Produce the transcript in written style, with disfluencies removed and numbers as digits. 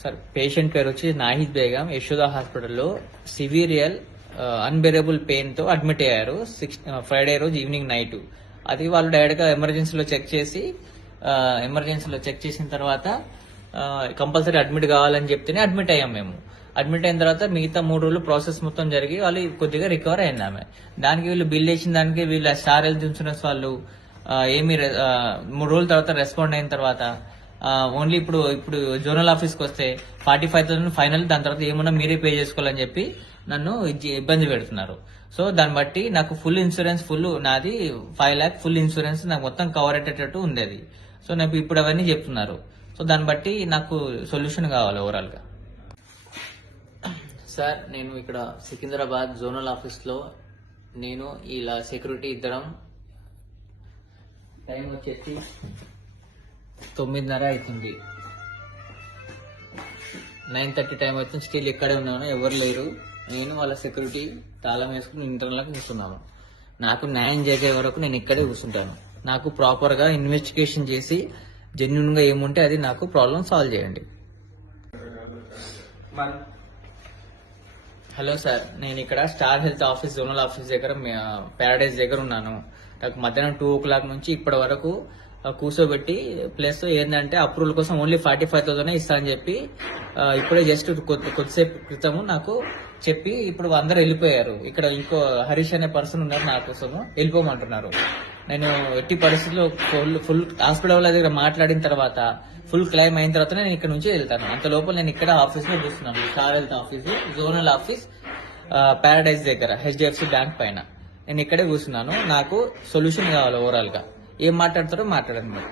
Sir patient పేరు వచ్చి నాహిద్ బేగం యశోదా హాస్పిటల్లో సివిరియల్ అన్బెరబుల్ పెయిన్ తో అడ్మిట్ అయ్యారు ఫ్రైడే రోజు ఈవినింగ్ నైట్. అది వాళ్ళు డైరెక్ట్ గా ఎమర్జెన్సీలో చెక్ చేసిన తర్వాత కంపల్సరీ అడ్మిట్ కావాలని చెప్తేనే అడ్మిట్ అయ్యాం మేము. అడ్మిట్ అయిన తర్వాత మిగతా 3 రోజులు ప్రాసెస్ మొత్తం జరిగి వాళ్ళు కొద్దిగా రికవర్ అయింది ఆమె. దానికి వీళ్ళు బిల్ చేసిన దానికి వీళ్ళ స్టార్ హెల్త్ ఇన్సూరెన్స్ వాళ్ళు 3 రోజుల తర్వాత రెస్పాండ్ అయిన తర్వాత ఓన్లీ ఇప్పుడు జోనల్ ఆఫీస్కి వస్తే 45,000 ఫైనల్, దాని తర్వాత ఏమన్నా మీరే పే చేసుకోవాలని చెప్పి నన్ను ఇబ్బంది పెడుతున్నారు. సో దాన్ని బట్టి నాకు ఫుల్ ఇన్సూరెన్స్ నాది 5 lakh ఫుల్ ఇన్సూరెన్స్ నాకు మొత్తం కవర్ అయ్యేటట్టు ఉండేది. సో నాకు ఇప్పుడు అవన్నీ చెప్తున్నారు. సో దాన్ని బట్టి నాకు సొల్యూషన్ కావాలి ఓవరాల్ గా. సార్ నేను ఇక్కడ సికింద్రాబాద్ జోనల్ ఆఫీస్ లో నేను ఇలా సెక్యూరిటీ ఇద్దరం, టైం వచ్చేసి 9:30 అవుతుంది, 9:30 టైం అవుతుంది. స్టిల్ ఇక్కడే ఉన్నాను, ఎవరు లేరు. నేను వాళ్ళ సెక్యూరిటీ తాళం వేసుకుని ఇంటర్నల్గా కూర్చున్నాను. నాకు న్యాయం చేసే వరకు నేను ఇక్కడే కూర్చుంటాను. నాకు ప్రాపర్ గా ఇన్వెస్టిగేషన్ చేసి జెన్యున్ గా ఏముంటే అది నాకు ప్రాబ్లం సాల్వ్ చేయండి. హలో సార్, నేను ఇక్కడ star health office zonal office దగ్గర ప్యారడైజ్ దగ్గర ఉన్నాను. నాకు మధ్యాహ్నం 2 o'clock నుంచి ఇప్పటి వరకు కూర్చోబెట్టి ప్లస్ ఏంటంటే అప్రూవల్ కోసం ఓన్లీ 45,000 ఇస్తా అని చెప్పి ఇప్పుడే జస్ట్ కొద్దిసేపు క్రితము నాకు చెప్పి ఇప్పుడు అందరు వెళ్ళిపోయారు. ఇక్కడ ఇంకో హరీష్ అనే పర్సన్ ఉన్నారు, నా కోసము వెళ్ళిపోమంటున్నారు. నేను ఎట్టి పరిస్థితుల్లో ఫుల్ హాస్పిటల్ దగ్గర మాట్లాడిన తర్వాత ఫుల్ క్లైమ్ అయిన తర్వాత నేను ఇక్కడ నుంచి వెళ్తాను. అంత లోపల నేను ఇక్కడ ఆఫీస్ లో చూస్తున్నాను, star health office zonal office Paradise దగ్గర HDFC బ్యాంక్ పైన నేను ఇక్కడే కూర్చున్నాను. నాకు సొల్యూషన్ కావాలి ఓవరాల్ గా. ఏం మాట్లాడతారో మాట్లాడండి.